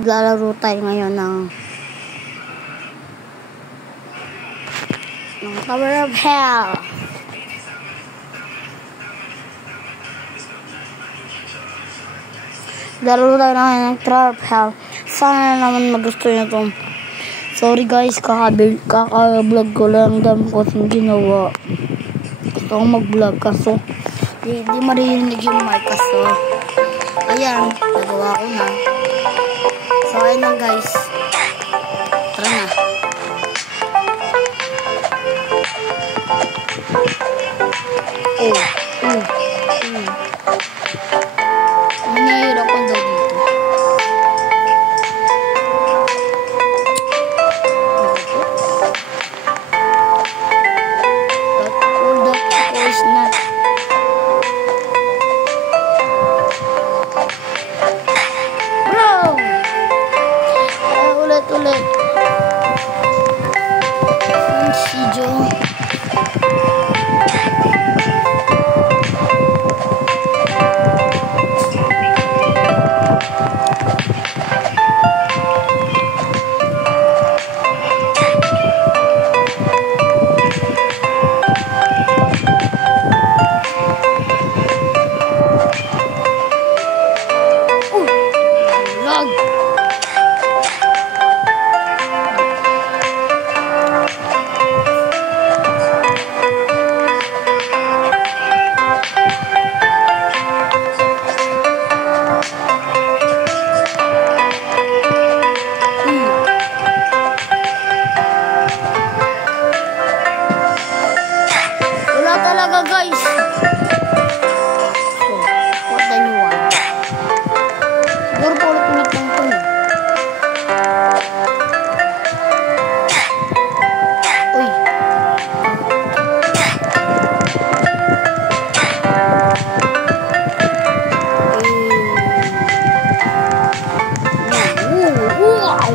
Maglalaro tayo ngayon ng Tower of Hell. Maglalaro tayo ngayon ng Tower of Hell. Sana naman magustuhan nyo ito. Sorry guys, kaka-vlog ko lang, dami ko kasing ginawa. Gusto kong mag-vlog kaso hindi maririnig yung mic kaso ayan, nagawa ko na. So ayun lang guys, tara na. Nahihirapan daw dito. Hold up, voice na. Ulit. Si Joe. Guys, so what do you want? Siguro po ulit lang ito. Uy.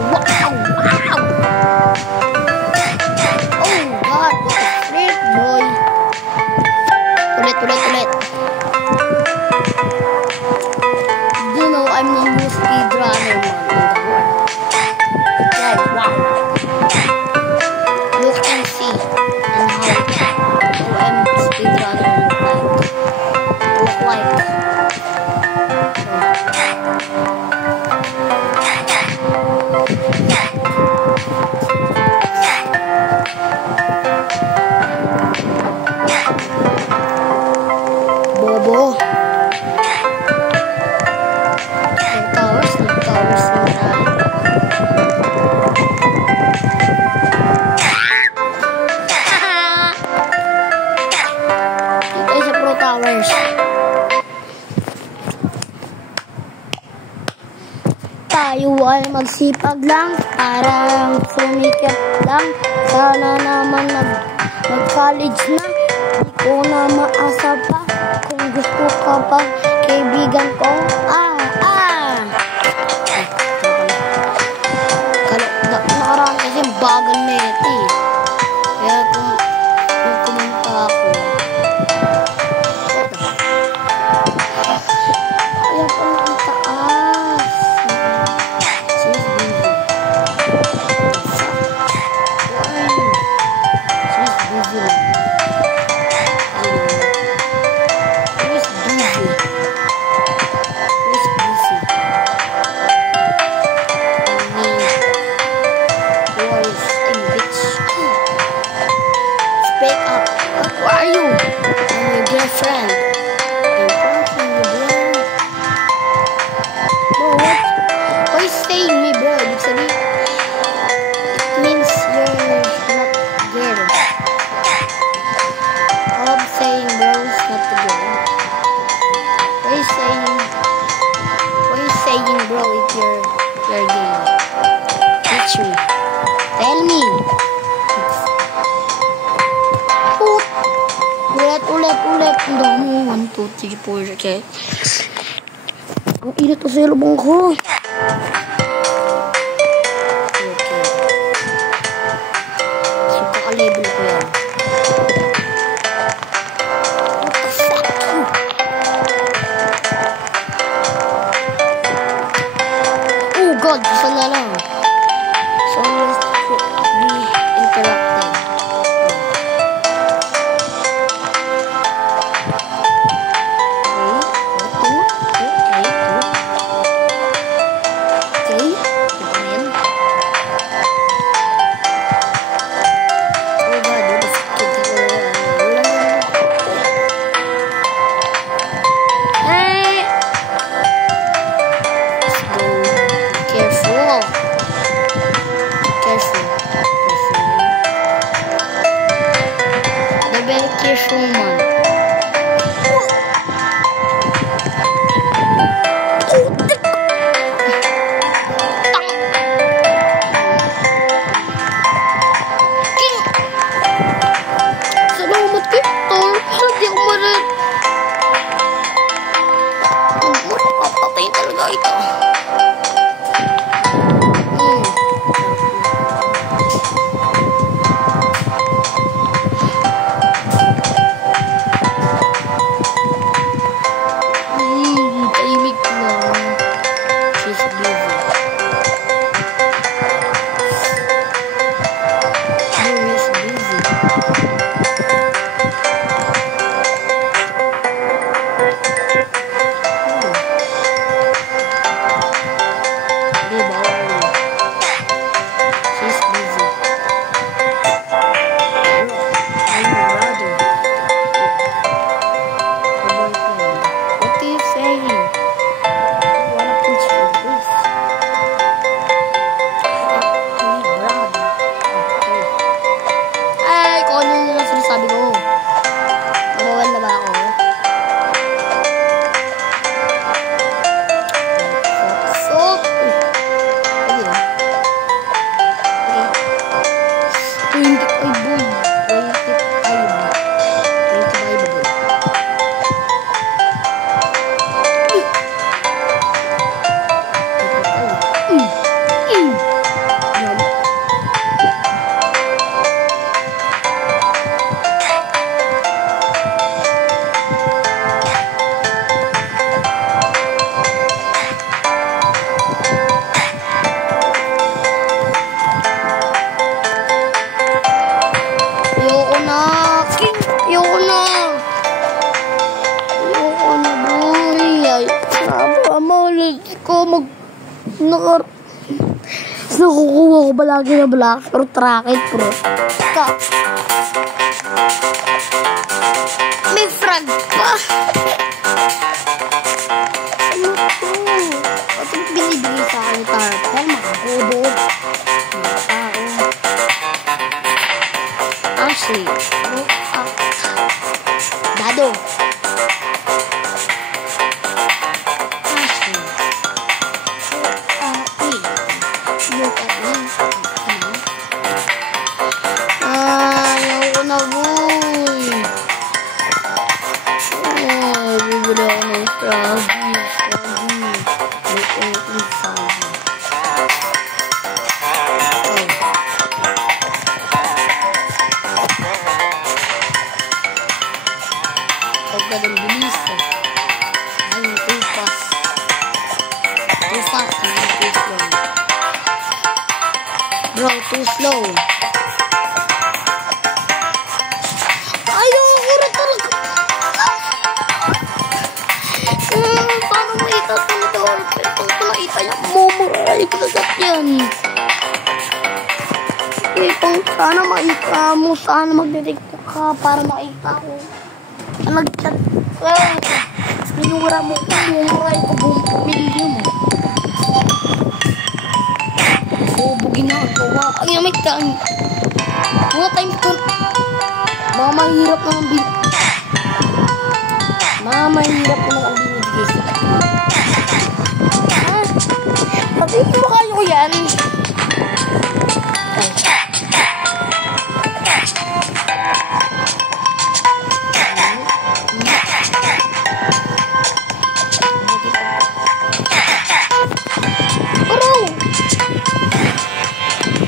Wow. Oh God, what a flip, boy. Ulit. You know I'm the new speedrunner in the world. Wow. Look and see and how I'm speedrunner look like. Bobo. Towers na. Ito sa Pro Towers. Tayo ay magsipag lang, parang sumikip lang. Sana naman mag-college na. Di ko na maasa pa. Kung gusto ka pa, kaibigan ko, nakaraan kasi bagal na ito eh. Kaya kung kumanta ako, kaya pa na ang taas. She's busy. Who are you? I'm your girlfriend. I'm from you, bro. Bro, what? Why you saying me, bro? It means you're not girl. All I'm saying, bro, is not the girl. Why you saying, bro, if you're gay? Teach me. Tell me. Ulit. Ang dami. 1, 2, 3, 4, okay. Ang init ko sa ilabang ko. Okay. So, kaka-level ko yan. What the fuck? Oh God. Isa na lang. So, let's be interactive. Showman. Salamat kita. Hindi ako marin. Papatay talaga ito. Nakukuha ko ba lagi na black or tracket pro? Ka. May frag pa. Ano to? Ito binibigay sa akin tarpa. Makakubo. Ashley. Dado. Ayaw ko na boy. Bibili ako ng Froggy. Pagka ng bilis. Ay, too fast. Too fast. Too slow. Bro, too slow. Ayaw ko na talaga. Paano makita ito na doon? Kung nakita niya, mumuray ko na yan. Kung sana makita mo, sana magdedekta ka para makita ko. Nag-chat ko. Minura mo ko, mumuray ko, bumili mo. Bubugin na ako. Ang yamit ka. Mga times ko. Mga mahirap naman mahirap naman ang binibigay sa akin. Ha? Pati hindi mo kaya ko yan.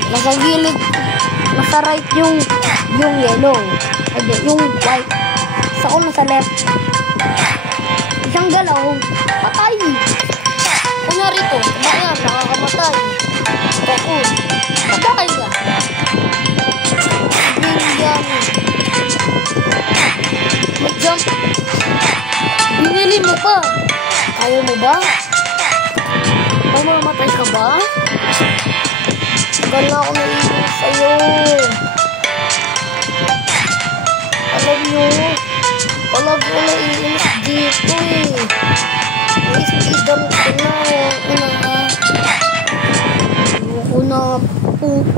Nasa gilid, nasa right yung yellow. Hindi, yung white. Sa nasa left. Isang galaw, patay. Kunyari nga rito. Kaya nakakamatay. Ako. Patay ka. Binigyan. Mag-jump. Binili mo pa. Kaya mo ba? Ay, mamatay ka ba? Tagal na ako naiinis sa'yo. Alam nyo, palagi ko naiinis dito eh. Naiispidan ko na. Ayoko na.